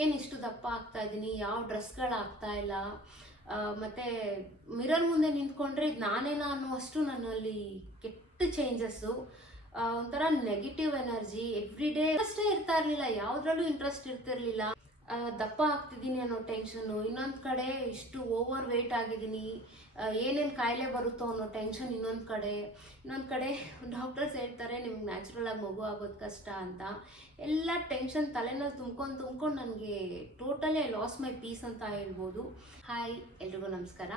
ಏನು ಇಷ್ಟು ದಪ್ಪ ಆಗ್ತಾ ಇದ್ದೀನಿ, ಯಾವ ಡ್ರೆಸ್ಗಳು ಆಗ್ತಾ ಇಲ್ಲ, ಮತ್ತು ಮಿರರ್ ಮುಂದೆ ನಿಂತ್ಕೊಂಡ್ರೆ ಇದು ನಾನೇನೋ ಅನ್ನುವಷ್ಟು ನನ್ನಲ್ಲಿ ಕೆಟ್ಟ ಚೇಂಜಸ್ಸು, ಒಂಥರ ನೆಗೆಟಿವ್ ಎನರ್ಜಿ ಎವ್ರಿ ಡೇ. ಅಷ್ಟೇ ಇರ್ತಾ ಇರಲಿಲ್ಲ, ಯಾವುದ್ರಲ್ಲೂ ಇಂಟ್ರೆಸ್ಟ್ ಇರ್ತಿರ್ಲಿಲ್ಲ. ದಪ್ಪ ಆಗ್ತಿದ್ದೀನಿ ಅನ್ನೋ ಟೆನ್ಷನ್ನು, ಇನ್ನೊಂದು ಕಡೆ ಇಷ್ಟು ಓವರ್ ವೆಯ್ಟ್ ಆಗಿದ್ದೀನಿ, ಏನೇನು ಕಾಯಿಲೆ ಬರುತ್ತೋ ಅನ್ನೋ ಟೆನ್ಷನ್ ಇನ್ನೊಂದು ಕಡೆ ಡಾಕ್ಟರ್ಸ್ ಹೇಳ್ತಾರೆ ನಿಮ್ಗೆ ನ್ಯಾಚುರಲ್ ಆಗಿ ಮಗು ಆಗೋದು ಕಷ್ಟ ಅಂತ. ಎಲ್ಲ ಟೆನ್ಷನ್ ತಲೆನಲ್ಲಿ ತುಂಬ್ಕೊಂಡು ನನಗೆ ಟೋಟಲಿ ಲಾಸ್ ಮೈ ಪೀಸ್ ಅಂತ ಹೇಳ್ಬೋದು. ಹಾಯ್, ಎಲ್ರಿಗೂ ನಮಸ್ಕಾರ.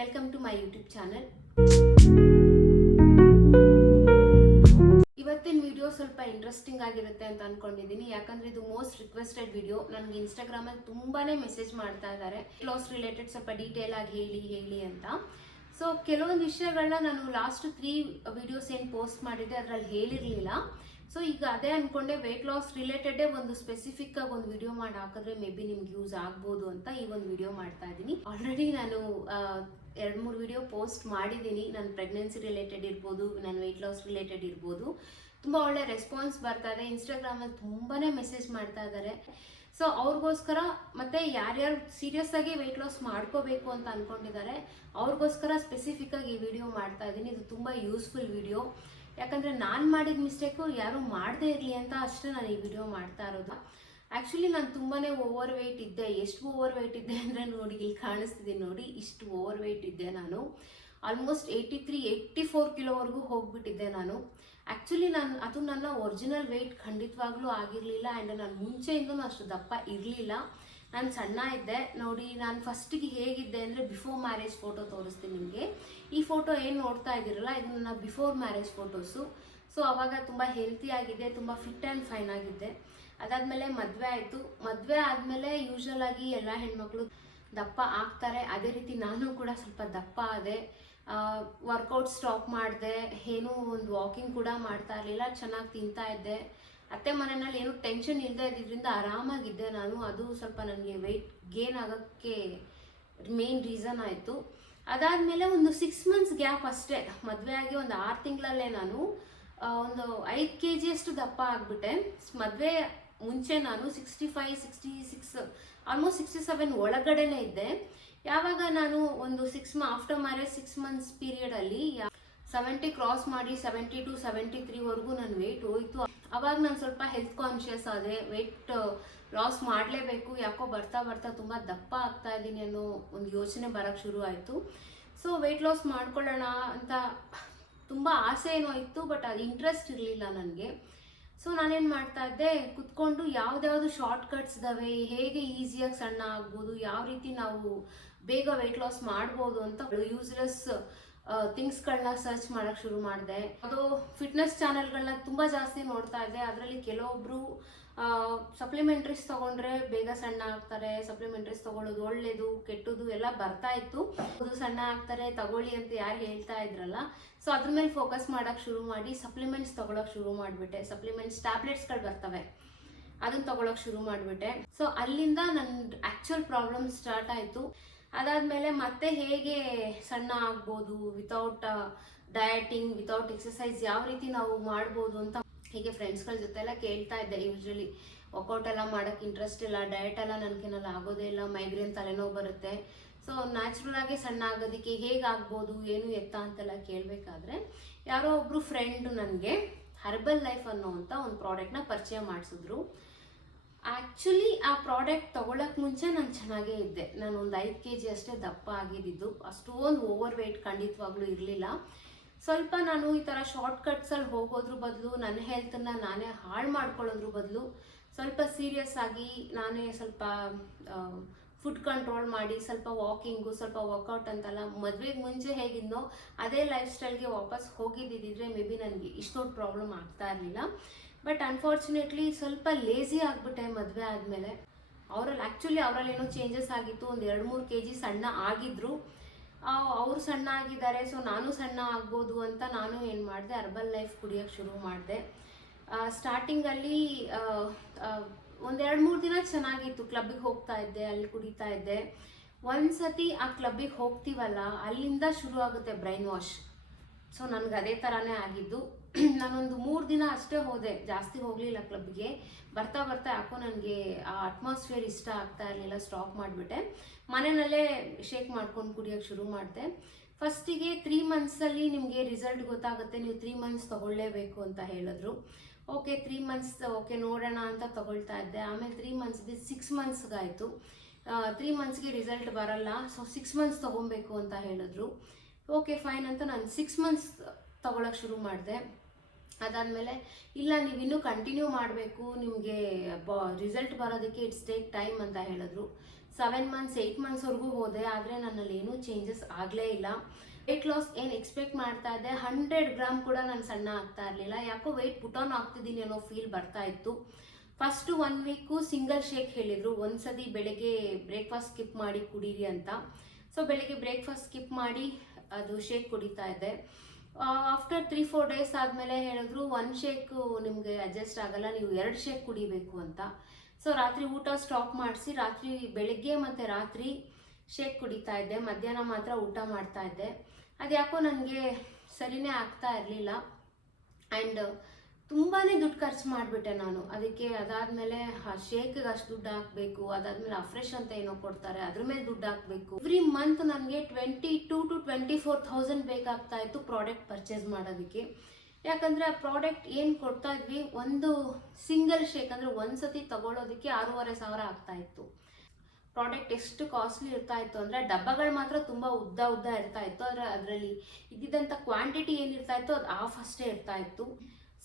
Welcome to my YouTube channel. ಇವತ್ತಿನ ವಿಡಿಯೋ ಸ್ವಲ್ಪ ಇಂಟ್ರೆಸ್ಟಿಂಗ್ ಆಗಿರುತ್ತೆ ಅಂತ ಅನ್ಕೊಂಡಿದ್ದೀನಿ, ಯಾಕಂದ್ರೆ ಇದು ಮೋಸ್ಟ್ ರಿಕ್ವೆಸ್ಟೆಡ್ ವಿಡಿಯೋ. ನನಗೆ ಇನ್ಸ್ಟಾಗ್ರಾಮಲ್ಲಿ ತುಂಬಾನೇ ಮೆಸೇಜ್ ಮಾಡ್ತಾ ಇದ್ದಾರೆ ಲಾಸ್ ರಿಲೇಟೆಡ್ ಸ್ವಲ್ಪ ಡೀಟೇಲ್ ಆಗಿ ಹೇಳಿ ಅಂತ. ಸೊ ಕೆಲವೊಂದು ವಿಷಯಗಳನ್ನ ನಾನು ಲಾಸ್ಟ್ 3 ವಿಡಿಯೋಸ್ ಏನು ಪೋಸ್ಟ್ ಮಾಡಿದ್ದೆ ಅದರಲ್ಲಿ ಹೇಳಿರಲಿಲ್ಲ. ಸೊ ಈಗ ಅದೇ ಅನ್ಕೊಂಡೆ ವೆಯ್ಟ್ ಲಾಸ್ ರಿಲೇಟೆಡೇ ಒಂದು ಸ್ಪೆಸಿಫಿಕ್ ಆಗಿ ಒಂದು ವಿಡಿಯೋ ಮಾಡಿ ಹಾಕಿದ್ರೆ ಮೇ ಬಿ ನಿಮ್ಗೆ ಯೂಸ್ ಆಗ್ಬೋದು ಅಂತ ಈ ಒಂದು ವಿಡಿಯೋ ಮಾಡ್ತಾ ಇದ್ದೀನಿ. ಆಲ್ರೆಡಿ ನಾನು 2-3 ವಿಡಿಯೋ ಪೋಸ್ಟ್ ಮಾಡಿದ್ದೀನಿ. ನನ್ನ ಪ್ರೆಗ್ನೆನ್ಸಿ ರಿಲೇಟೆಡ್ ಇರ್ಬೋದು, ನನ್ನ ವೆಯ್ಟ್ ಲಾಸ್ ರಿಲೇಟೆಡ್ ಇರ್ಬೋದು. ತುಂಬ ಒಳ್ಳೆ ರೆಸ್ಪಾನ್ಸ್ ಬರ್ತಾ ಇದೆ. ಇನ್ಸ್ಟಾಗ್ರಾಮಲ್ಲಿ ತುಂಬಾ ಮೆಸೇಜ್ ಮಾಡ್ತಾ ಇದ್ದಾರೆ. ಸೊ ಅವ್ರಿಗೋಸ್ಕರ ಮತ್ತು ಯಾರ್ಯಾರು ಸೀರಿಯಸ್ ಆಗಿ ವೆಯ್ಟ್ ಲಾಸ್ ಮಾಡ್ಕೋಬೇಕು ಅಂತ ಅಂದ್ಕೊಂಡಿದ್ದಾರೆ ಅವ್ರಿಗೋಸ್ಕರ ಸ್ಪೆಸಿಫಿಕ್ಕಾಗಿ ಈ ವಿಡಿಯೋ ಮಾಡ್ತಾ ಇದ್ದೀನಿ. ಇದು ತುಂಬ ಯೂಸ್ಫುಲ್ ವಿಡಿಯೋ, ಯಾಕಂದರೆ ನಾನು ಮಾಡಿದ ಮಿಸ್ಟೇಕು ಯಾರೂ ಮಾಡದೇ ಇರಲಿ ಅಂತ ಅಷ್ಟೇ ನಾನು ಈ ವಿಡಿಯೋ ಮಾಡ್ತಾ ಇರೋದು. ಆ್ಯಕ್ಚುಲಿ ನಾನು ತುಂಬಾ ಓವರ್ ವೆಯ್ಟ್ ಇದ್ದೆ. ಎಷ್ಟು ಓವರ್ ವೆಯ್ಟ್ ಇದ್ದೆ ಅಂದರೆ ನೋಡಿ, ಇಲ್ಲಿ ಕಾಣಿಸ್ತಿದ್ದೀನಿ ನೋಡಿ, ಇಷ್ಟು ಓವರ್ ವೆಯ್ಟ್ ಇದ್ದೆ ನಾನು. ಆಲ್ಮೋಸ್ಟ್ 83-84 ಕಿಲೋವರೆಗೂ ಹೋಗ್ಬಿಟ್ಟಿದ್ದೆ ನಾನು. ಆ್ಯಕ್ಚುಲಿ ಅದು ನನ್ನ ಒರಿಜಿನಲ್ ವೆಯ್ಟ್ ಖಂಡಿತವಾಗ್ಲೂ ಆಗಿರಲಿಲ್ಲ. ಆ್ಯಂಡ್ ನಾನು ಮುಂಚೆಯಿಂದನೂ ಅಷ್ಟು ದಪ್ಪ ಇರಲಿಲ್ಲ, ನಾನು ಸಣ್ಣ ಇದ್ದೆ. ನೋಡಿ, ನಾನು ಫಸ್ಟಿಗೆ ಹೇಗಿದ್ದೆ ಅಂದರೆ ಬಿಫೋರ್ ಮ್ಯಾರೇಜ್ ಫೋಟೋ ತೋರಿಸ್ತೀನಿ ನಿಮಗೆ. ಈ ಫೋಟೋ ಏನು ನೋಡ್ತಾ ಇದ್ದೀರಲ್ಲ, ಇದು ನನ್ನ ಬಿಫೋರ್ ಮ್ಯಾರೇಜ್ ಫೋಟೋಸು. ಸೊ ಆವಾಗ ತುಂಬ ಹೆಲ್ತಿ ಆಗಿದೆ, ತುಂಬ ಫಿಟ್ ಆ್ಯಂಡ್ ಫೈನ್ ಆಗಿದ್ದೆ. ಅದಾದಮೇಲೆ ಮದುವೆ ಆಯಿತು. ಮದುವೆ ಆದಮೇಲೆ ಯೂಶ್ವಲ್ ಆಗಿ ಎಲ್ಲ ಹೆಣ್ಮಕ್ಳು ದಪ್ಪ ಆಗ್ತಾರೆ. ಅದೇ ರೀತಿ ನಾನು ಕೂಡ ಸ್ವಲ್ಪ ದಪ್ಪ ಆದೆ. ವರ್ಕೌಟ್ ಸ್ಟಾಪ್ ಮಾಡಿದೆ, ಏನೂ ಒಂದು ವಾಕಿಂಗ್ ಕೂಡ ಮಾಡ್ತಾ ಇರಲಿಲ್ಲ, ಚೆನ್ನಾಗಿ ತಿಂತಾ ಇದ್ದೆ. ಅತ್ತೆ ಮನೆಯಲ್ಲಿ ಏನೂ ಟೆನ್ಷನ್ ಇಲ್ಲದೆ ಇದ್ದಿದ್ದರಿಂದ ಆರಾಮಾಗಿದ್ದೆ ನಾನು. ಅದು ಸ್ವಲ್ಪ ನನಗೆ ವೆಯ್ಟ್ ಗೇನ್ ಆಗೋಕ್ಕೆ ಮೇನ್ ರೀಸನ್ ಆಯಿತು. ಅದಾದಮೇಲೆ ಒಂದು 6 ಮಂತ್ಸ್ ಗ್ಯಾಪ್ ಅಷ್ಟೇ. ಮದುವೆ ಆಗಿ ಒಂದು 6 ತಿಂಗಳಲ್ಲೇ ನಾನು ಒಂದು 5 kg ಅಷ್ಟು ದಪ್ಪ ಆಗಿಬಿಟ್ಟೆ. ಮದುವೆ ಮುಂಚೆ ನಾನು 65-66 ಆಲ್ಮೋಸ್ಟ್ 67 ಒಳಗಡೆನೇ ಇದ್ದೆ. ಯಾವಾಗ ನಾನು ಒಂದು ಆಫ್ಟರ್ ಮ್ಯಾರೇಜ್ 6 ಮಂತ್ಸ್ ಪೀರಿಯಡಲ್ಲಿ 70 ಕ್ರಾಸ್ ಮಾಡಿ 72-73ವರೆಗೂ ನನ್ನ ವೆಯ್ಟ್ ಹೋಯಿತು. ಅವಾಗ ನಾನು ಸ್ವಲ್ಪ ಹೆಲ್ತ್ ಕಾನ್ಷಿಯಸ್ ಆದೆ. ವೆಯ್ಟ್ ಲಾಸ್ ಮಾಡಲೇಬೇಕು, ಯಾಕೋ ಬರ್ತಾ ತುಂಬ ದಪ್ಪ ಆಗ್ತಾ ಇದ್ದೀನಿ ಅನ್ನೋ ಒಂದು ಯೋಚನೆ ಬರೋಕ್ಕೆ ಶುರು ಆಯಿತು. ಸೊ ವೆಯ್ಟ್ ಲಾಸ್ ಮಾಡ್ಕೊಳ್ಳೋಣ ಅಂತ ತುಂಬ ಆಸೆ ಏನೋ ಇತ್ತು, ಬಟ್ ಅದು ಇಂಟ್ರೆಸ್ಟ್ ಇರಲಿಲ್ಲ ನನಗೆ. ಸೊ ನಾನೇನು ಮಾಡ್ತಾ ಇದ್ದೆ, ಕುತ್ಕೊಂಡು ಯಾವ್ದಾವುದು ಶಾರ್ಟ್ ಕಟ್ಸ್ ಇದ್ದಾವೆ, ಹೇಗೆ ಈಸಿಯಾಗಿ ಸಣ್ಣ ಆಗ್ಬೋದು, ಯಾವ ರೀತಿ ನಾವು ಬೇಗ ವೆಯ್ಟ್ ಲಾಸ್ ಮಾಡ್ಬೋದು ಅಂತ ಯೂಸ್ಲೆಸ್ ಥಿಂಗ್ಸ್ಗಳನ್ನ ಸರ್ಚ್ ಮಾಡೋಕ್ಕೆ ಶುರು ಮಾಡಿದೆ. ಅದು ಫಿಟ್ನೆಸ್ ಚಾನೆಲ್ಗಳನ್ನ ತುಂಬ ಜಾಸ್ತಿ ನೋಡ್ತಾ ಇದ್ದೆ. ಅದರಲ್ಲಿ ಕೆಲವೊಬ್ಬರು ಸಪ್ಲಿಮೆಂಟ್ರೀಸ್ ತೊಗೊಂಡ್ರೆ ಬೇಗ ಸಣ್ಣ ಆಗ್ತಾರೆ, ಸಪ್ಲಿಮೆಂಟ್ರೀಸ್ ತೊಗೊಳ್ಳೋದು ಒಳ್ಳೇದು ಕೆಟ್ಟದು ಎಲ್ಲ ಬರ್ತಾ ಇತ್ತು. ಅದು ಸಣ್ಣ ಆಗ್ತಾರೆ ತಗೊಳ್ಳಿ ಅಂತ ಯಾರು ಹೇಳ್ತಾ ಇದ್ರಲ್ಲ, ಸೊ ಅದ್ರ ಮೇಲೆ ಫೋಕಸ್ ಮಾಡೋಕ್ಕೆ ಶುರು ಮಾಡಿ ಸಪ್ಲಿಮೆಂಟ್ಸ್ ತೊಗೊಳಕ್ಕೆ ಶುರು ಮಾಡಿಬಿಟ್ಟೆ. ಸಪ್ಲಿಮೆಂಟ್ಸ್ ಟ್ಯಾಬ್ಲೆಟ್ಸ್ಗಳು ಬರ್ತವೆ, ಅದನ್ನು ತೊಗೊಳಕ್ಕೆ ಶುರು ಮಾಡಿಬಿಟ್ಟೆ. ಸೊ ಅಲ್ಲಿಂದ ನನ್ನ ಆ್ಯಕ್ಚುಯಲ್ ಪ್ರಾಬ್ಲಮ್ ಸ್ಟಾರ್ಟ್ ಆಯಿತು. ಅದಾದಮೇಲೆ ಮತ್ತೆ ಹೇಗೆ ಸಣ್ಣ ಆಗ್ಬೋದು ವಿತೌಟ್ ಡಯಟಿಂಗ್, ವಿತೌಟ್ ಎಕ್ಸಸೈಸ್ ಯಾವ ರೀತಿ ನಾವು ಮಾಡ್ಬೋದು ಅಂತ ಹೀಗೆ ಫ್ರೆಂಡ್ಸ್ಗಳ ಜೊತೆ ಎಲ್ಲ ಕೇಳ್ತಾ ಇದ್ದೆ. ಯೂಶ್ವಲಿ ವರ್ಕೌಟ್ ಎಲ್ಲ ಮಾಡೋಕ್ಕೆ ಇಂಟ್ರೆಸ್ಟ್ ಇಲ್ಲ, ಡಯಟ್ ಎಲ್ಲ ನನಗೇನೆಲ್ಲ ಆಗೋದೇ ಇಲ್ಲ, ಮೈಗ್ರೇನ್ ತಲೆನೋವು ಬರುತ್ತೆ. ಸೊ ನ್ಯಾಚುರಲ್ ಆಗಿ ಸಣ್ಣ ಆಗೋದಕ್ಕೆ ಹೇಗಾಗ್ಬೋದು ಏನು ಎತ್ತ ಅಂತೆಲ್ಲ ಕೇಳಬೇಕಾದ್ರೆ ಯಾರೋ ಒಬ್ಬರು ಫ್ರೆಂಡ್ ನನಗೆ ಹರ್ಬಲ್ ಲೈಫ್ ಅನ್ನೋವಂಥ ಒಂದು ಪ್ರಾಡಕ್ಟ್ನ ಪರಿಚಯ ಮಾಡಿಸಿದ್ರು. ಆ್ಯಕ್ಚುಲಿ ಆ ಪ್ರಾಡಕ್ಟ್ ತೊಗೊಳಕ್ಕೆ ಮುಂಚೆ ನಾನು ಚೆನ್ನಾಗೇ ಇದ್ದೆ. ನಾನು ಒಂದು 5 kg ಅಷ್ಟೇ ದಪ್ಪ ಆಗಿದ್ದು, ಅಷ್ಟೊಂದು ಓವರ್ ವೆಯ್ಟ್ ಖಂಡಿತವಾಗ್ಲೂ ಇರಲಿಲ್ಲ. ಸ್ವಲ್ಪ ನಾನು ಈ ಥರ ಶಾರ್ಟ್ ಕಟ್ಸಲ್ಲಿ ಹೋಗೋದ್ರ ಬದಲು, ನನ್ನ ಹೆಲ್ತನ್ನು ನಾನೇ ಹಾಳು ಮಾಡ್ಕೊಳ್ಳೋದ್ರ ಬದಲು ಸ್ವಲ್ಪ ಸೀರಿಯಸ್ ಆಗಿ ನಾನೇ ಸ್ವಲ್ಪ ಫುಡ್ ಕಂಟ್ರೋಲ್ ಮಾಡಿ, ಸ್ವಲ್ಪ ವಾಕಿಂಗು, ಸ್ವಲ್ಪ ವರ್ಕೌಟ್ ಅಂತೆಲ್ಲ ಮದುವೆಗೆ ಮುಂಚೆ ಹೇಗಿದ್ನೋ ಅದೇ ಲೈಫ್ ಸ್ಟೈಲ್ಗೆ ವಾಪಸ್ ಹೋಗಿದ್ದಿದ್ರೆ ಮೇ ಬಿ ನನಗೆ ಇಷ್ಟೊಂದು ಪ್ರಾಬ್ಲಮ್ ಆಗ್ತಾ ಇರಲಿಲ್ಲ. ಬಟ್ ಅನ್ಫಾರ್ಚುನೇಟ್ಲಿ ಸ್ವಲ್ಪ ಲೇಸಿ ಆಗಿಬಿಟ್ಟೆ ಮದುವೆ ಆದಮೇಲೆ. ಅವರಲ್ಲಿ ಏನೋ ಚೇಂಜಸ್ ಆಗಿತ್ತು. ಒಂದು 2-3 kg ಸಣ್ಣ ಆಗಿದ್ರು. ಅವರು ಸಣ್ಣ ಆಗಿದ್ದಾರೆ, ಸೊ ನಾನು ಸಣ್ಣ ಆಗ್ಬೋದು ಅಂತ ನಾನು ಏನು ಮಾಡಿದೆ, ಹರ್ಬಲ್ ಲೈಫ್ ಕುಡಿಯೋಕ್ಕೆ ಶುರು ಮಾಡಿದೆ. ಸ್ಟಾರ್ಟಿಂಗಲ್ಲಿ ಒಂದು 2-3 ದಿನ ಚೆನ್ನಾಗಿತ್ತು. ಕ್ಲಬ್ಬಿಗೆ ಹೋಗ್ತಾ ಇದ್ದೆ, ಅಲ್ಲಿ ಕುಡಿತಾ ಇದ್ದೆ. ಒಂದ್ಸತಿ ಆ ಕ್ಲಬ್ಬಿಗೆ ಹೋಗ್ತೀವಲ್ಲ, ಅಲ್ಲಿಂದ ಶುರು ಆಗುತ್ತೆ ಬ್ರೈನ್ ವಾಶ್. ಸೊ ನನಗೆ ಅದೇ ಥರನೇ ಆಗಿದ್ದು. ನಾನೊಂದು 3 ದಿನ ಅಷ್ಟೇ ಹೋದೆ, ಜಾಸ್ತಿ ಹೋಗಲಿಲ್ಲ ಕ್ಲಬ್ಗೆ. ಬರ್ತಾ ಬರ್ತಾ ಯಾಕೋ ನನಗೆ ಆ ಅಟ್ಮಾಸ್ಫಿಯರ್ ಇಷ್ಟ ಆಗ್ತಾ ಇರಲಿಲ್ಲ, ಸ್ಟಾಪ್ ಮಾಡಿಬಿಟ್ಟೆ. ಮನೆಯಲ್ಲೇ ಶೇಕ್ ಮಾಡ್ಕೊಂಡು ಕುಡಿಯೋಕ್ಕೆ ಶುರು ಮಾಡಿದೆ. ಫಸ್ಟಿಗೆ 3 ಮಂತ್ಸಲ್ಲಿ ನಿಮಗೆ ರಿಸಲ್ಟ್ ಗೊತ್ತಾಗುತ್ತೆ, ನೀವು 3 ಮಂತ್ಸ್ ತೊಗೊಳ್ಳೇಬೇಕು ಅಂತ ಹೇಳಿದ್ರು. ಓಕೆ 3 ಮಂತ್ಸ್ ಓಕೆ ನೋಡೋಣ ಅಂತ ತೊಗೊಳ್ತಾ ಇದ್ದೆ. ಆಮೇಲೆ 3 ಮಂತ್ಸ್ಗೆ 6 ಮಂತ್ಸ್ಗಾಯಿತು. 3 ಮಂತ್ಸ್ಗೆ ರಿಸಲ್ಟ್ ಬರಲ್ಲ, ಸೊ 6 ಮಂತ್ಸ್ ತೊಗೊಬೇಕು ಅಂತ ಹೇಳಿದ್ರು. ಓಕೆ ಫೈನ್ ಅಂತ ನಾನು 6 ಮಂತ್ಸ್ ತೊಗೊಳಕ್ಕೆ ಶುರು ಮಾಡಿದೆ. ಅದಾದಮೇಲೆ ಇಲ್ಲ ನೀವು ಇನ್ನೂ ಕಂಟಿನ್ಯೂ ಮಾಡಬೇಕು, ನಿಮಗೆ ರಿಸಲ್ಟ್ ಬರೋದಕ್ಕೆ ಇಟ್ಸ್ ಟೇಕ್ ಟೈಮ್ ಅಂತ ಹೇಳಿದ್ರು. 7 ಮಂತ್ಸ್ 8 ಮಂತ್ಸ್ವರೆಗೂ ಹೋದೆ, ಆದರೆ ನನ್ನಲ್ಲಿ ಏನೂ ಚೇಂಜಸ್ ಆಗಲೇ ಇಲ್ಲ. ವೆಯ್ಟ್ ಲಾಸ್ ಏನು ಎಕ್ಸ್ಪೆಕ್ಟ್ ಮಾಡ್ತಾ ಇದ್ದೆ, 100 ಗ್ರಾಮ್ ಕೂಡ ನಾನು ಸಣ್ಣ ಆಗ್ತಾ ಇರಲಿಲ್ಲ. ಯಾಕೋ ವೆಯ್ಟ್ ಪುಟ್ ಆನ್ ಆಗ್ತಿದ್ದೀನಿ ಅನ್ನೋ ಫೀಲ್ ಬರ್ತಾ ಇತ್ತು. ಫಸ್ಟು 1 ವೀಕು ಸಿಂಗಲ್ ಶೇಕ್ ಹೇಳಿದರು. ಒಂದ್ಸತಿ ಬೆಳಗ್ಗೆ ಬ್ರೇಕ್ಫಾಸ್ಟ್ ಸ್ಕಿಪ್ ಮಾಡಿ ಕುಡೀರಿ ಅಂತ. ಸೊ ಬೆಳಗ್ಗೆ ಬ್ರೇಕ್ಫಾಸ್ಟ್ ಸ್ಕಿಪ್ ಮಾಡಿ ಅದು ಶೇಕ್ ಕುಡಿತಾ ಇದ್ದೆ. ಆಫ್ಟರ್ 3-4 ಡೇಸ್ ಆದಮೇಲೆ ಹೇಳಿದ್ರು 1 ಶೇಕು ನಿಮಗೆ ಅಡ್ಜಸ್ಟ್ ಆಗಲ್ಲ, ನೀವು 2 ಶೇಕ್ ಕುಡಿಬೇಕು ಅಂತ. ಸೊ ರಾತ್ರಿ ಊಟ ಸ್ಟಾಪ್ ಮಾಡಿಸಿ ಬೆಳಗ್ಗೆ ಮತ್ತು ರಾತ್ರಿ ಶೇಕ್ ಕುಡಿತಾ ಇದ್ದೆ, ಮಧ್ಯಾಹ್ನ ಮಾತ್ರ ಊಟ ಮಾಡ್ತಾ ಇದ್ದೆ. ಅದು ಯಾಕೋ ನನಗೆ ಸರಿನೇ ಆಗ್ತಾ ಇರಲಿಲ್ಲ. ಆ್ಯಂಡ್ ತುಂಬಾ ದುಡ್ಡು ಖರ್ಚು ಮಾಡಿಬಿಟ್ಟೆ ನಾನು ಅದಕ್ಕೆ. ಅದಾದಮೇಲೆ ಆ ಶೇಕ್ಗೆ ಅಷ್ಟು ದುಡ್ಡು ಹಾಕಬೇಕು, ಅದಾದಮೇಲೆ ಅಫ್ರೆಶ್ ಅಂತ ಏನೋ ಕೊಡ್ತಾರೆ, ಅದ್ರ ಮೇಲೆ ದುಡ್ಡು ಹಾಕಬೇಕು. ಎವ್ರಿ ಮಂತ್ ನನಗೆ 22,000 to 24,000 ಬೇಕಾಗ್ತಾ ಇತ್ತು ಪ್ರಾಡಕ್ಟ್ ಪರ್ಚೇಸ್ ಮಾಡೋದಕ್ಕೆ. ಯಾಕಂದರೆ ಆ ಪ್ರಾಡಕ್ಟ್ ಏನು ಕೊಡ್ತಾ ಇದ್ವಿ, ಒಂದು ಸಿಂಗಲ್ ಶೇಕ್ ಅಂದರೆ ಒಂದು ಸತಿ ತಗೊಳ್ಳೋದಕ್ಕೆ 6,500 ಆಗ್ತಾ ಇತ್ತು. ಪ್ರಾಡಕ್ಟ್ ಎಷ್ಟು ಕಾಸ್ಟ್ಲಿ ಇರ್ತಾ ಇತ್ತು ಅಂದರೆ ಡಬ್ಬಗಳು ಮಾತ್ರ ತುಂಬ ಉದ್ದ ಇರ್ತಾ ಇತ್ತು, ಆದರೆ ಅದರಲ್ಲಿ ಇದ್ದಿದ್ದಂಥ ಕ್ವಾಂಟಿಟಿ ಏನಿರ್ತಾ ಇತ್ತು ಅದು ಆಫ್ ಅಷ್ಟೇ ಇರ್ತಾ ಇತ್ತು.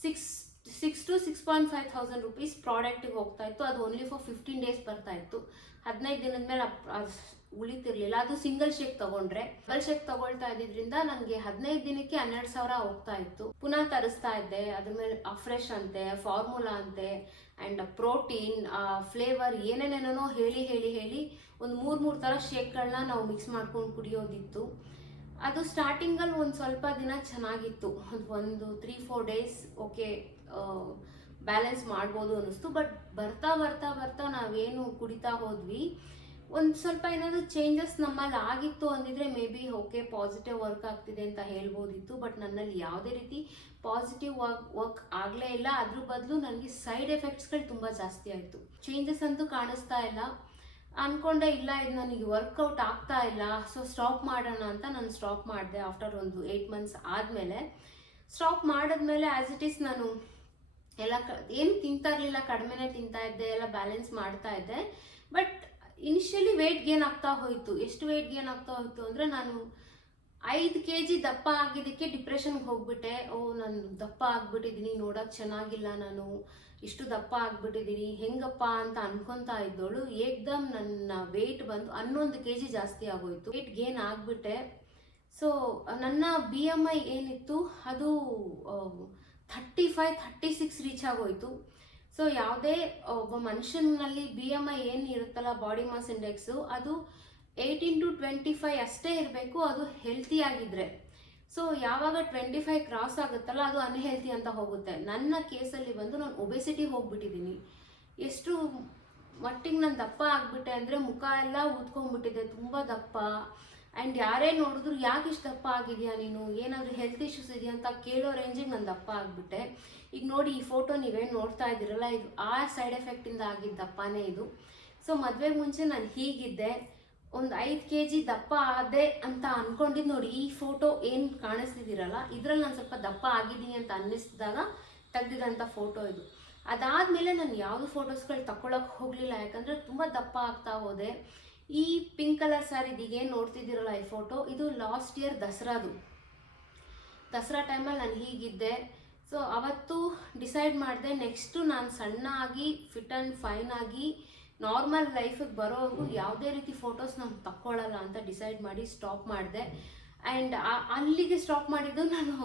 6 to 6.5 thousand rupees ಪ್ರಾಡಕ್ಟಿಗೆ ಹೋಗ್ತಾ ಇತ್ತು. ಅದು ಓನ್ಲಿ ಫಾರ್ 15 ಡೇಸ್ ಬರ್ತಾ ಇತ್ತು. 15 ದಿನದ ಮೇಲೆ ಉಳಿತಿರ್ಲಿಲ್ಲ. ಅದು ಸಿಂಗಲ್ ಶೇಕ್ ತಗೊಂಡ್ರೆ, ಡಬಲ್ ಶೇಕ್ ತಗೊಳ್ತಾ ಇದ್ದಿದ್ರಿಂದ ನನಗೆ 15 ದಿನಕ್ಕೆ 12,000 ಹೋಗ್ತಾ ಇತ್ತು. ಪುನಃ ತರಿಸ್ತಾ ಇದ್ದೆ, ಅದ್ರ ಮೇಲೆ ಅಫ್ರೆಶ್ ಅಂತೆ, ಫಾರ್ಮುಲಾ ಅಂತೆ, ಆ್ಯಂಡ್ ಪ್ರೋಟೀನ್, ಫ್ಲೇವರ್ ಏನೇನೇನೋ ಹೇಳಿ ಒಂದು 3 ಥರ ಶೇಕ್ಗಳನ್ನ ನಾವು ಮಿಕ್ಸ್ ಮಾಡ್ಕೊಂಡು ಕುಡಿಯೋದಿತ್ತು. ಅದು ಸ್ಟಾರ್ಟಿಂಗಲ್ಲಿ ಒಂದು ಸ್ವಲ್ಪ ದಿನ ಚೆನ್ನಾಗಿತ್ತು, ಒಂದು 3-4 ಡೇಸ್ ಓಕೆ ಬ್ಯಾಲೆನ್ಸ್ ಮಾಡ್ಬೋದು ಅನ್ನಿಸ್ತು. ಬಟ್ ಬರ್ತಾ ನಾವೇನು ಕುಡಿತಾ ಹೋದ್ವಿ, ಒಂದು ಸ್ವಲ್ಪ ಏನಾದರೂ ಚೇಂಜಸ್ ನಮ್ಮಲ್ಲಿ ಆಗಿತ್ತು ಅಂದಿದ್ರೆ may be okay positive work ಆಗ್ತಿದೆ ಅಂತ ಹೇಳ್ಬೋದಿತ್ತು. ಬಟ್ ನನ್ನಲ್ಲಿ ಯಾವುದೇ ರೀತಿ ಪಾಸಿಟಿವ್ ವರ್ಕ್ ಆಗಲೇ ಇಲ್ಲ. ಅದ್ರ ಬದಲು ನನಗೆ ಸೈಡ್ ಎಫೆಕ್ಟ್ಸ್ಗಳು ತುಂಬ ಜಾಸ್ತಿ ಆಯಿತು. ಚೇಂಜಸ್ ಅಂತೂ ಕಾಣಿಸ್ತಾ ಇಲ್ಲ. ಅಂದ್ಕೊಂಡೆ ಇಲ್ಲ ಇದು ನನಗೆ ವರ್ಕೌಟ್ ಆಗ್ತಾ ಇಲ್ಲ, ಸೊ ಸ್ಟಾಪ್ ಮಾಡೋಣ ಅಂತ ನಾನು ಸ್ಟಾಪ್ ಮಾಡಿದೆ. ಆಫ್ಟರ್ ಒಂದು 8 ಮಂತ್ಸ್ ಆದಮೇಲೆ ಸ್ಟಾಪ್ ಮಾಡಿದ್ಮೇಲೆ ಆ್ಯಸ್ ಇಟ್ ಈಸ್ ನಾನು ಎಲ್ಲ ಏನು ತಿಂತಾ ಇರಲಿಲ್ಲ, ಕಡಿಮೆನೇ ತಿಂತಾ ಇದ್ದೆ, ಎಲ್ಲ ಬ್ಯಾಲೆನ್ಸ್ ಮಾಡ್ತಾ ಇದ್ದೆ. ಬಟ್ ಇನಿಷಿಯಲಿ ವೆಯ್ಟ್ ಗೇನ್ ಆಗ್ತಾ ಹೋಯಿತು. ಎಷ್ಟು ವೆಯ್ಟ್ ಗೇನ್ ಆಗ್ತಾ ಹೋಯಿತು ಅಂದರೆ ನಾನು 5 kg ದಪ್ಪ ಆಗಿದ್ದಕ್ಕೆ ಡಿಪ್ರೆಷನ್ಗೆ ಹೋಗ್ಬಿಟ್ಟೆ. ನಾನು ದಪ್ಪ ಆಗ್ಬಿಟ್ಟಿದ್ದೀನಿ, ನೋಡೋಕೆ ಚೆನ್ನಾಗಿಲ್ಲ, ನಾನು ಇಷ್ಟು ದಪ್ಪ ಆಗ್ಬಿಟ್ಟಿದ್ದೀನಿ, ಹೆಂಗಪ್ಪ ಅಂತ ಅನ್ಕೊತಾ ಇದ್ದೋಳು ಏಕ್ದಮ್ ನನ್ನ ವೆಯ್ಟ್ ಬಂದು 11 kg ಜಾಸ್ತಿ ಆಗೋಯ್ತು. ವೆಯ್ಟ್ ಗೇನ್ ಆಗಿಬಿಟ್ಟೆ. ಸೊ ನನ್ನ BMI ಏನಿತ್ತು ಅದು 35-36 ರೀಚ್ ಆಗೋಯ್ತು. ಸೊ ಯಾವುದೇ ಒಬ್ಬ ಮನುಷ್ಯನಲ್ಲಿ BMI ಏನು ಇರುತ್ತಲ್ಲ, ಬಾಡಿ ಮಾಸ್ ಇಂಡೆಕ್ಸು, ಅದು 18 to 25 ಅಷ್ಟೇ ಇರಬೇಕು, ಅದು ಹೆಲ್ತಿ ಆಗಿದ್ರೆ. ಸೊ ಯಾವಾಗ 25 ಕ್ರಾಸ್ ಆಗುತ್ತಲ್ಲ ಅದು ಅನ್ಹೆಲ್ತಿ ಅಂತ ಹೋಗುತ್ತೆ. ನನ್ನ ಕೇಸಲ್ಲಿ ಬಂದು ನಾನು ಒಬೆಸಿಟಿ ಹೋಗ್ಬಿಟ್ಟಿದ್ದೀನಿ. ಎಷ್ಟು ಮಟ್ಟಿಗೆ ನಾನು ದಪ್ಪ ಆಗಿಬಿಟ್ಟೆ ಅಂದರೆ ಮುಖ ಎಲ್ಲ ಊದ್ಕೊಂಡ್ಬಿಟ್ಟಿದೆ, ತುಂಬ ದಪ್ಪ. ಆ್ಯಂಡ್ ಯಾರೇ ನೋಡಿದ್ರು ಯಾಕೆ ಇಷ್ಟು ದಪ್ಪ ಆಗಿದೆಯಾ ನೀನು, ಏನಾದರೂ ಹೆಲ್ತ್ ಇಶ್ಯೂಸ್ ಇದೆಯಾ ಅಂತ ಕೇಳೋ ರೇಂಜಿಗೆ ನಾನು ದಪ್ಪ ಆಗಿಬಿಟ್ಟೆ. ಈಗ ನೋಡಿ ಈ ಫೋಟೋ ನೀವೇನು ನೋಡ್ತಾ ಇದ್ದೀರಲ್ಲ, ಇದು ಆ ಸೈಡ್ ಎಫೆಕ್ಟಿಂದ ಆಗಿದ್ದ ದಪ್ಪನೇ ಇದು. ಸೊ ಮದುವೆಗೆ ಮುಂಚೆ ನಾನು ಹೀಗಿದ್ದೆ, ಒಂದು 5 kg ದಪ್ಪ ಆದೆ ಅಂತ ಅನ್ಕೊಂಡಿದ್ದು ನೋಡಿ. ಈ ಫೋಟೋ ಏನು ಕಾಣಿಸ್ತಿದ್ದೀರಲ್ಲ ಇದರಲ್ಲಿ ನಾನು ಸ್ವಲ್ಪ ದಪ್ಪ ಆಗಿದ್ದೀನಿ ಅಂತ ಅನ್ನಿಸಿದಾಗ ತೆಗ್ದಿರೋಂಥ ಫೋಟೋ ಇದು. ಅದಾದಮೇಲೆ ನಾನು ಯಾವುದು ಫೋಟೋಸ್ಗಳು ತಗೊಳಕ್ಕೆ ಹೋಗಲಿಲ್ಲ, ಯಾಕಂದರೆ ತುಂಬ ದಪ್ಪ ಆಗ್ತಾ ಹೋದೆ. ಈ ಪಿಂಕ್ ಕಲರ್ ಸ್ಯಾರಿದೀಗೇನು ನೋಡ್ತಿದ್ದೀರಲ್ಲ ಈ ಫೋಟೋ, ಇದು ಲಾಸ್ಟ್ ಇಯರ್ ದಸರಾ ಟೈಮಲ್ಲಿ ನಾನು ಹೀಗಿದ್ದೆ. ಸೊ ಅವತ್ತು ಡಿಸೈಡ್ ಮಾಡಿದೆ ನೆಕ್ಸ್ಟು ನಾನು ಸಣ್ಣ ಆಗಿ ಫಿಟ್ ಆ್ಯಂಡ್ ಫೈನ್ ಆಗಿ ನಾರ್ಮಲ್ ಲೈಫಿಗೆ ಬರೋವರೆಗೂ ಯಾವುದೇ ರೀತಿ ಫೋಟೋಸ್ ನಾನು ತಕ್ಕೊಳ್ಳಲ್ಲ ಅಂತ ಡಿಸೈಡ್ ಮಾಡಿ ಸ್ಟಾಪ್ ಮಾಡಿದೆ. ಆ್ಯಂಡ್ ಅಲ್ಲಿಗೆ ಸ್ಟಾಪ್ ಮಾಡಿದ್ದು, ನಾನು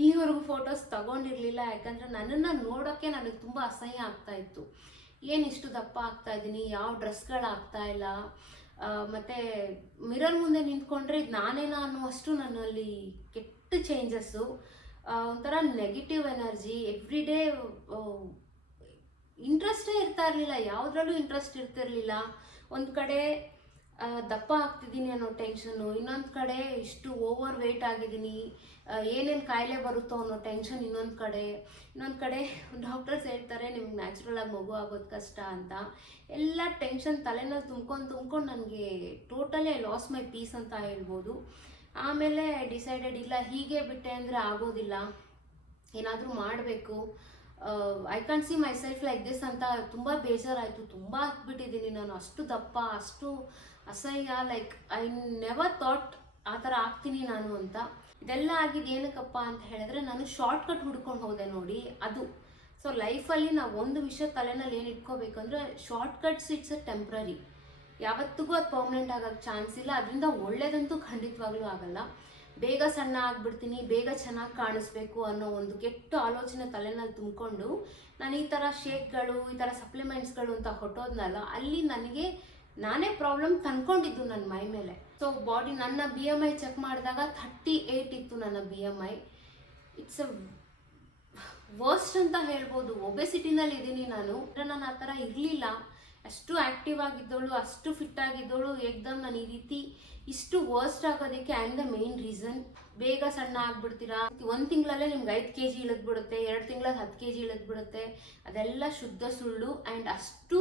ಇಲ್ಲಿವರೆಗೂ ಫೋಟೋಸ್ ತಗೊಂಡಿರಲಿಲ್ಲ. ಯಾಕಂದರೆ ನನ್ನನ್ನು ನೋಡೋಕ್ಕೆ ನನಗೆ ತುಂಬ ಅಸಹ್ಯ ಆಗ್ತಾಯಿತ್ತು. ಏನಿಷ್ಟು ದಪ್ಪ ಆಗ್ತಾಯಿದ್ದೀನಿ, ಯಾವ ಡ್ರೆಸ್ಗಳು ಆಗ್ತಾಯಿಲ್ಲ, ಮತ್ತು ಮಿರರ್ ಮುಂದೆ ನಿಂತ್ಕೊಂಡ್ರೆ ಇದು ನಾನೇನೋ ಅನ್ನುವಷ್ಟು ನನ್ನಲ್ಲಿ ಕೆಟ್ಟ ಚೇಂಜಸ್ಸು, ಒಂಥರ ನೆಗೆಟಿವ್ ಎನರ್ಜಿ, ಎವ್ರಿ ಡೇ ಇಂಟ್ರೆಸ್ಟೇ ಇರ್ತಾ ಇರಲಿಲ್ಲ, ಯಾವುದ್ರಲ್ಲೂ ಇಂಟ್ರೆಸ್ಟ್ ಇರ್ತಿರಲಿಲ್ಲ. ಒಂದು ಕಡೆ ದಪ್ಪ ಆಗ್ತಿದ್ದೀನಿ ಅನ್ನೋ ಟೆನ್ಷನ್ನು, ಇನ್ನೊಂದು ಕಡೆ ಇಷ್ಟು ಓವರ್ ವೆಯ್ಟ್ ಆಗಿದ್ದೀನಿ, ಏನೇನು ಕಾಯಿಲೆ ಬರುತ್ತೋ ಅನ್ನೋ ಟೆನ್ಷನ್ ಇನ್ನೊಂದು ಕಡೆ ಡಾಕ್ಟರ್ಸ್ ಹೇಳ್ತಾರೆ ನಿಮ್ಗೆ ನ್ಯಾಚುರಲ್ ಆಗಿ ಮಗು ಆಗೋದು ಕಷ್ಟ ಅಂತ. ಎಲ್ಲ ಟೆನ್ಷನ್ ತಲೆನಲ್ಲಿ ತುಂಬ್ಕೊಂಡು ನನಗೆ totally I lost my peace ಅಂತ ಹೇಳ್ಬೋದು. ಆಮೇಲೆ ಡಿಸೈಡೆಡ್ ಇಲ್ಲ ಹೀಗೆ ಬಿಟ್ಟೆ ಅಂದರೆ ಆಗೋದಿಲ್ಲ, ಏನಾದರೂ ಮಾಡಬೇಕು, I can see my self like this ಅಂತ ತುಂಬ ಬೇಜಾರಾಯಿತು. ತುಂಬ ಹತ್ಬಿಟ್ಟಿದ್ದೀನಿ ನಾನು, ಅಷ್ಟು ದಪ್ಪ, ಅಷ್ಟು ಅಸಹ್ಯ, ಲೈಕ್ ಐ ನೆವರ್ ಥಾಟ್ ಆ ಥರ ಆಗ್ತೀನಿ ನಾನು ಅಂತ. ಇದೆಲ್ಲ ಆಗಿದ್ದು ಏನಕ್ಕಪ್ಪ ಅಂತ ಹೇಳಿದ್ರೆ ನಾನು ಶಾರ್ಟ್ಕಟ್ ಹುಡ್ಕೊಂಡು ಹೋದೆ ನೋಡಿ, ಅದು. ಸೊ ಲೈಫಲ್ಲಿ ನಾವು ಒಂದು ವಿಷಯ ತಲೆನಲ್ಲಿ ಏನು ಇಟ್ಕೋಬೇಕಂದ್ರೆ ಶಾರ್ಟ್ಕಟ್ಸ್ ಇಟ್ಸ್ ಅ ಟೆಂಪ್ರರಿ, ಯಾವತ್ತಿಗೂ ಅದು ಪರ್ಮನೆಂಟ್ ಆಗೋಕ್ಕೆ ಚಾನ್ಸ್ ಇಲ್ಲ. ಅದರಿಂದ ಒಳ್ಳೇದಂತೂ ಖಂಡಿತವಾಗ್ಲೂ ಆಗಲ್ಲ. ಬೇಗ ಸಣ್ಣ ಆಗ್ಬಿಡ್ತೀನಿ, ಬೇಗ ಚೆನ್ನಾಗಿ ಕಾಣಿಸ್ಬೇಕು ಅನ್ನೋ ಒಂದು ಕೆಟ್ಟ ಆಲೋಚನೆ ತಲೆನಲ್ಲಿ ತುಂಬಿಕೊಂಡು ನಾನು ಈ ಥರ ಶೇಕ್ಗಳು, ಈ ಥರ ಸಪ್ಲಿಮೆಂಟ್ಸ್ಗಳು ಅಂತ ಹೊಟ್ಟೋದ್ನಲ್ಲ, ಅಲ್ಲಿ ನನಗೆ ನಾನೇ ಪ್ರಾಬ್ಲಮ್ ತಂದ್ಕೊಂಡಿದ್ದು ನನ್ನ ಮೈ ಮೇಲೆ. ಸೊ ಬಾಡಿ, ನನ್ನ BMI ಚೆಕ್ ಮಾಡಿದಾಗ 38 ಇತ್ತು ನನ್ನ BMI. ಇಟ್ಸ್ ಅ ವರ್ಸ್ಟ್ ಅಂತ ಹೇಳ್ಬೋದು. ಒಬೆಸಿಟಿನಲ್ಲಿ ಇದ್ದೀನಿ ನಾನು ಆ ಥರ ಇರಲಿಲ್ಲ. ಅಷ್ಟು ಆ್ಯಕ್ಟಿವ್ ಆಗಿದ್ದವಳು, ಅಷ್ಟು ಫಿಟ್ ಆಗಿದ್ದವಳು, ಏಕ್ದಮ್ ನಾನು ಈ ರೀತಿ ಇಷ್ಟು ವರ್ಸ್ಟ್ ಆಗೋದಕ್ಕೆ I am the main reason. ಬೇಗ ಸಣ್ಣ ಆಗ್ಬಿಡ್ತೀರಾ, 1 ತಿಂಗಳಲ್ಲೇ ನಿಮ್ಗೆ 5 kg ಇಳಿದ್ಬಿಡುತ್ತೆ, 2 ತಿಂಗಳಲ್ಲಿ 10 kg ಇಳಿದ್ಬಿಡುತ್ತೆ, ಅದೆಲ್ಲ ಶುದ್ಧ ಸುಳ್ಳು. ಆ್ಯಂಡ್ ಅಷ್ಟು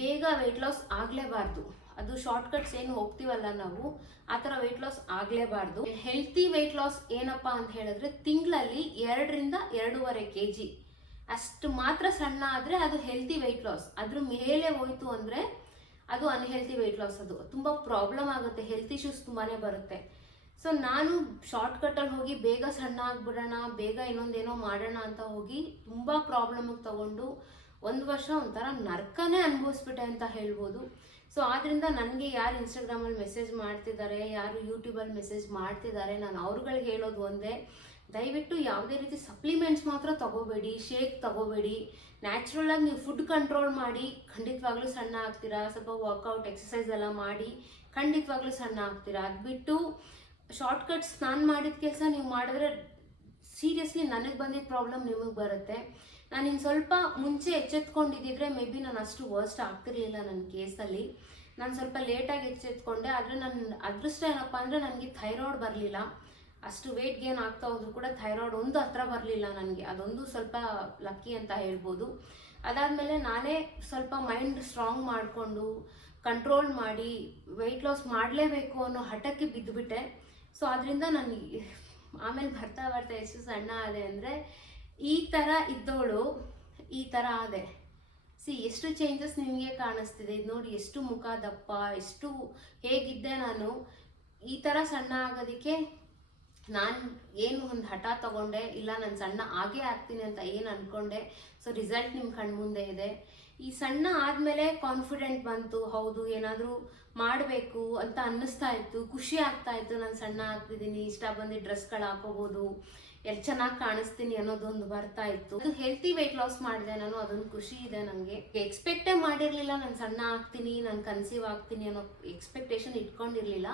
ಬೇಗ ವೆಯ್ಟ್ ಲಾಸ್ ಆಗಲೇಬಾರ್ದು. ಅದು ಶಾರ್ಟ್ಕಟ್ಸ್ ಏನು ಹೋಗ್ತೀವಲ್ಲ ನಾವು, ಆ ಥರ ವೆಯ್ಟ್ ಲಾಸ್ ಆಗಲೇಬಾರ್ದು. ಹೆಲ್ತಿ ವೆಯ್ಟ್ ಲಾಸ್ ಏನಪ್ಪ ಅಂತ ಹೇಳಿದ್ರೆ ತಿಂಗಳಲ್ಲಿ 2 ರಿಂದ 2.5 kg ಅಷ್ಟು ಮಾತ್ರ ಸಣ್ಣ ಆದರೆ ಅದು ಹೆಲ್ತಿ ವೆಯ್ಟ್ ಲಾಸ್. ಅದ್ರ ಮೇಲೆ ಹೋಯ್ತು ಅಂದರೆ ಅದು ಅನ್ಹೆಲ್ತಿ ವೆಯ್ಟ್ ಲಾಸ್. ಅದು ತುಂಬ ಪ್ರಾಬ್ಲಮ್ ಆಗುತ್ತೆ, ಹೆಲ್ತ್ ಇಶ್ಯೂಸ್ ತುಂಬಾ ಬರುತ್ತೆ. ಸೊ ನಾನು ಶಾರ್ಟ್ಕಟ್ಟಲ್ಲಿ ಹೋಗಿ ಬೇಗ ಸಣ್ಣ ಆಗ್ಬಿಡೋಣ, ಬೇಗ ಇನ್ನೊಂದೇನೋ ಮಾಡೋಣ ಅಂತ ಹೋಗಿ ತುಂಬ ಪ್ರಾಬ್ಲಮಿಗೆ ತಗೊಂಡು 1 ವರ್ಷ ಒಂಥರ ನರ್ಕನೇ ಅನುಭವಿಸ್ಬಿಟ್ಟೆ ಅಂತ ಹೇಳ್ಬೋದು. ಸೊ ಆದ್ದರಿಂದ ನನಗೆ ಯಾರು ಇನ್ಸ್ಟಾಗ್ರಾಮಲ್ಲಿ ಮೆಸೇಜ್ ಮಾಡ್ತಿದ್ದಾರೆ, ಯಾರು ಯೂಟ್ಯೂಬಲ್ಲಿ ಮೆಸೇಜ್ ಮಾಡ್ತಿದ್ದಾರೆ, ನಾನು ಅವ್ರುಗಳಿಗೆ ಹೇಳೋದು ಒಂದೇ, ದಯವಿಟ್ಟು ಯಾವುದೇ ರೀತಿ ಸಪ್ಲಿಮೆಂಟ್ಸ್ ಮಾತ್ರ ತಗೋಬೇಡಿ, ಶೇಕ್ ತಗೋಬೇಡಿ. ನ್ಯಾಚುರಲಾಗಿ ನೀವು ಫುಡ್ ಕಂಟ್ರೋಲ್ ಮಾಡಿ ಖಂಡಿತವಾಗ್ಲೂ ಸಣ್ಣ ಆಗ್ತೀರಾ. ಸ್ವಲ್ಪ ವರ್ಕೌಟ್, ಎಕ್ಸಸೈಸ್ ಎಲ್ಲ ಮಾಡಿ ಖಂಡಿತವಾಗ್ಲೂ ಸಣ್ಣ ಆಗ್ತೀರಾ. ಅದು ಬಿಟ್ಟು ಶಾರ್ಟ್ಕಟ್ಸ್ ನಾನು ಮಾಡಿದ ಕೆಲಸ ನೀವು ಮಾಡಿದ್ರೆ ಸೀರಿಯಸ್ಲಿ ನನಗೆ ಬಂದಿದ್ದ ಪ್ರಾಬ್ಲಮ್ ನಿಮಗೆ ಬರುತ್ತೆ. ನಾನು ಇನ್ನು ಸ್ವಲ್ಪ ಮುಂಚೆ ಎಚ್ಚೆತ್ಕೊಂಡಿದ್ದಿದ್ರೆ ಮೇ ಬಿ ನಾನು ಅಷ್ಟು ವರ್ಸ್ಟ್ ಆಗ್ತಿರ್ಲಿಲ್ಲ ನನ್ನ ಕೇಸಲ್ಲಿ. ನಾನು ಸ್ವಲ್ಪ ಲೇಟಾಗಿ ಎಚ್ಚೆತ್ಕೊಂಡೆ, ಆದರೆ ನನ್ನ ಅದೃಷ್ಟ ಏನಪ್ಪ ಅಂದರೆ ನನಗೆ ಥೈರಾಯ್ಡ್ ಬರಲಿಲ್ಲ. ಅಷ್ಟು ವೆಯ್ಟ್ ಗೇನ್ ಆಗ್ತಾ ಹೋದ್ರು ಕೂಡ ಥೈರಾಯ್ಡ್ ಒಂದು ಹತ್ರ ಬರಲಿಲ್ಲ ನನಗೆ. ಅದೊಂದು ಸ್ವಲ್ಪ ಲಕ್ಕಿ ಅಂತ ಹೇಳ್ಬೋದು. ಅದಾದಮೇಲೆ ನಾನೇ ಸ್ವಲ್ಪ ಮೈಂಡ್ ಸ್ಟ್ರಾಂಗ್ ಮಾಡಿಕೊಂಡು ಕಂಟ್ರೋಲ್ ಮಾಡಿ ವೆಯ್ಟ್ ಲಾಸ್ ಮಾಡಲೇಬೇಕು ಅನ್ನೋ ಹಠಕ್ಕೆ ಬಿದ್ದುಬಿಟ್ಟೆ. ಸೊ ಅದರಿಂದ ನನಗೆ ಆಮೇಲೆ ಬರ್ತಾ ಎಷ್ಟು ಸಣ್ಣ ಆದೆ ಅಂದರೆ, ಈ ಥರ ಇದ್ದವಳು ಈ ಥರ ಆದೆ. ಎಷ್ಟು ಚೇಂಜಸ್ ನಿಮಗೆ ಕಾಣಿಸ್ತಿದೆ. ಇದು ನೋಡಿ, ಎಷ್ಟು ಮುಖ ದಪ್ಪ, ಎಷ್ಟು ಹೇಗಿದ್ದೆ ನಾನು. ಈ ಥರ ಸಣ್ಣ ಆಗೋದಕ್ಕೆ ನಾನು ಏನು ಒಂದು ಹಠ ತಗೊಂಡೆ, ಇಲ್ಲ ನಾನು ಸಣ್ಣ ಆಗೇ ಆಗ್ತೀನಿ ಅಂತ ಏನು ಅಂದ್ಕೊಂಡೆ. ಸೊ ರಿಸಲ್ಟ್ ನಿಮ್ಮ ಕಣ್ಮುಂದೆ ಇದೆ. ಈ ಸಣ್ಣ ಆದಮೇಲೆ ಕಾನ್ಫಿಡೆಂಟ್ ಬಂತು, ಹೌದು ಏನಾದರೂ ಮಾಡಬೇಕು ಅಂತ ಅನ್ನಿಸ್ತಾ ಇತ್ತು, ಖುಷಿ ಆಗ್ತಾ ಇತ್ತು. ನಾನು ಸಣ್ಣ ಆಗ್ತಿದ್ದೀನಿ, ಇಷ್ಟ ಬಂದು ಡ್ರೆಸ್ಗಳು ಹಾಕೋಬೋದು, ಎಷ್ಟು ಚೆನ್ನಾಗಿ ಕಾಣಿಸ್ತೀನಿ ಅನ್ನೋದೊಂದು ಬರ್ತಾ ಇತ್ತು. ಅದು ಹೆಲ್ತಿ ವೆಯ್ಟ್ ಲಾಸ್ ಮಾಡಿದೆ ನಾನು, ಅದೊಂದು ಖುಷಿ ಇದೆ ನನಗೆ. ಎಕ್ಸ್ಪೆಕ್ಟೇ ಮಾಡಿರಲಿಲ್ಲ ನಾನು ಸಣ್ಣ ಆಗ್ತೀನಿ, ನಾನು ಕನ್ಸೀವ್ ಆಗ್ತೀನಿ ಅನ್ನೋ ಎಕ್ಸ್ಪೆಕ್ಟೇಷನ್ ಇಟ್ಕೊಂಡಿರಲಿಲ್ಲ.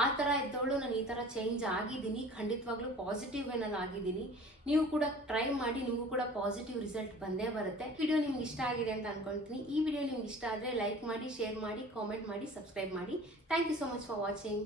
ಆ ಥರ ಇದ್ದವಳು ನಾನು ಈ ಥರ ಚೇಂಜ್ ಆಗಿದ್ದೀನಿ. ಖಂಡಿತವಾಗ್ಲೂ ಪಾಸಿಟಿವ್ ವೇನಲ್ಲಿ ಆಗಿದ್ದೀನಿ. ನೀವು ಕೂಡ ಟ್ರೈ ಮಾಡಿ, ನಿಮಗೂ ಕೂಡ ಪಾಸಿಟಿವ್ ರಿಸಲ್ಟ್ ಬಂದೇ ಬರುತ್ತೆ. ವಿಡಿಯೋ ನಿಮ್ಗೆ ಇಷ್ಟ ಆಗಿದೆ ಅಂತ ಅನ್ಕೊಳ್ತೀನಿ. ಈ ವಿಡಿಯೋ ನಿಮ್ಗೆ ಇಷ್ಟ ಆದರೆ ಲೈಕ್ ಮಾಡಿ, ಶೇರ್ ಮಾಡಿ, ಕಾಮೆಂಟ್ ಮಾಡಿ, ಸಬ್ಸ್ಕ್ರೈಬ್ ಮಾಡಿ. Thank you so much for watching.